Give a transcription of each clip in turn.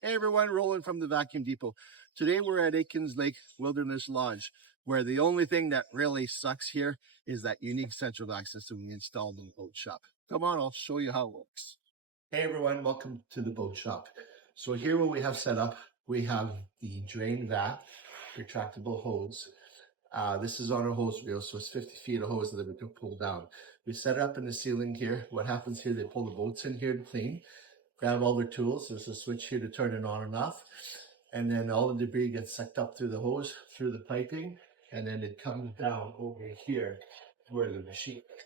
Hey everyone, Roland from the Vacuum Depot. Today we're at Aikens Lake Wilderness Lodge, where the only thing that really sucks here is that unique central vac system we installed in the boat shop. Come on, I'll show you how it works. Hey everyone, welcome to the boat shop. So here what we have set up, we have the DrainVac retractable hose. This is on a hose reel, so it's 50 feet of hose that we can pull down. We set it up in the ceiling here. What happens here, they pull the boats in here to clean. Grab all their tools. There's a switch here to turn it on and off. And then all the debris gets sucked up through the hose, through the piping, and then it comes down over here where the machine is.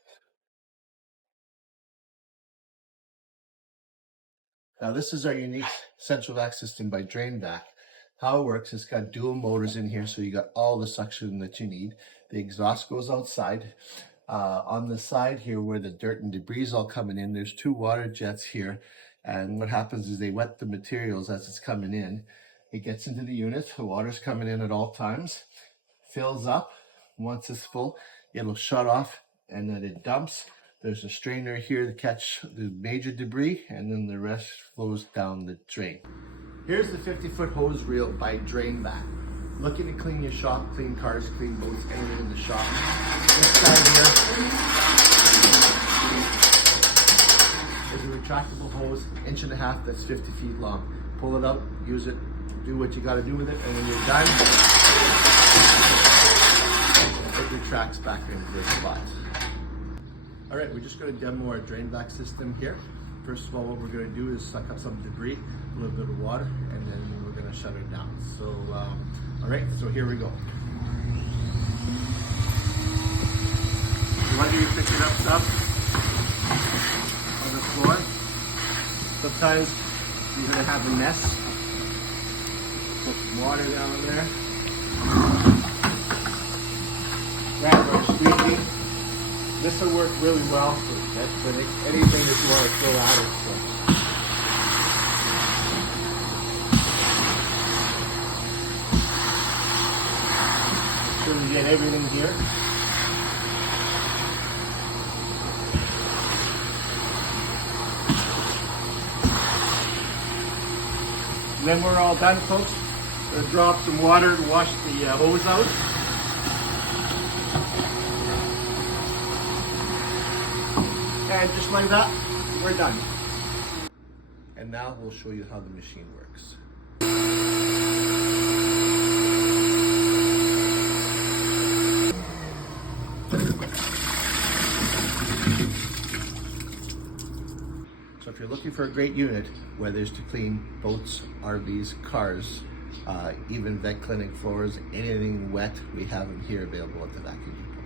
Now this is our unique central vac system by DrainVac. How it works, it's got dual motors in here, so you got all the suction that you need. The exhaust goes outside. On the side here where the dirt and debris is all coming in, there's two water jets here. And what happens is they wet the materials as it's coming in. It gets into the unit, the water's coming in at all times, fills up. Once it's full, it'll shut off and then it dumps. There's a strainer here to catch the major debris, and then the rest flows down the drain. Here's the 50-foot hose reel by DrainVac. Looking to clean your shop, clean cars, clean boats, anything in the shop. This side here is a retractable hose, 1.5 inches, that's 50 feet long. Pull it out, use it, do what you got to do with it, and when you're done, it retracts back into the spot. All right, we're just going to demo our DrainVac system here. First of all, what we're going to do is suck up some debris, a little bit of water, and then we're going to shut it down. So, all right, so here we go. Whether you pick it up on the floor, sometimes you're going to have a mess. Put some water down there. Grab our squeegee. This will work really well for anything that you want to throw at it. So we get everything here. And then we're all done, folks. We're going to drop some water to wash the hose out. And just like that, we're done. And now we'll show you how the machine works. So if you're looking for a great unit, whether it's to clean boats, RVs, cars, even vet clinic floors, anything wet, we have them here available at the Vacuum Depot.